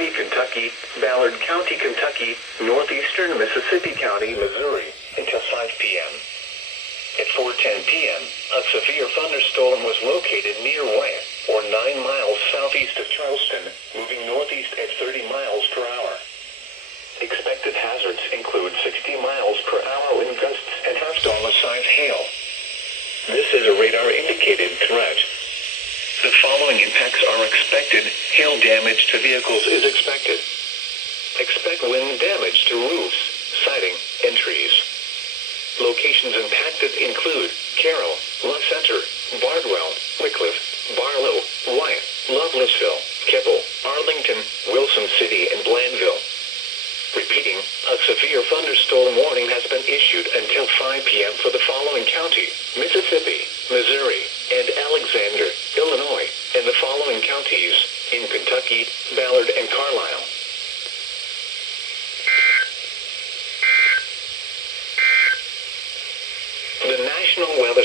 County, Kentucky, Ballard County, Kentucky, northeastern Mississippi County, Missouri, until 5 p.m. At 4:10 p.m., a severe thunderstorm was located near Wyatt, or 9 miles southeast of Charleston, moving northeast at 30 miles per hour. Expected hazards include 60 miles per hour wind gusts and half-dollar-size hail. This is a radar-indicated threat. The following impacts are expected. Hail damage to vehicles is expected. Expect wind damage to roofs, siding, and trees. Locations impacted include Carroll, Love Center, Bardwell, Wycliffe, Barlow, Wyatt, Lovelessville, Keppel, Arlington, Wilson City, and Blandville. Repeating, a severe thunderstorm warning has been issued until 5 p.m. for the following county: Mississippi, Missouri, and Alexander, Illinois, and the following counties in Kentucky, Ballard, and Carlisle. The National Weather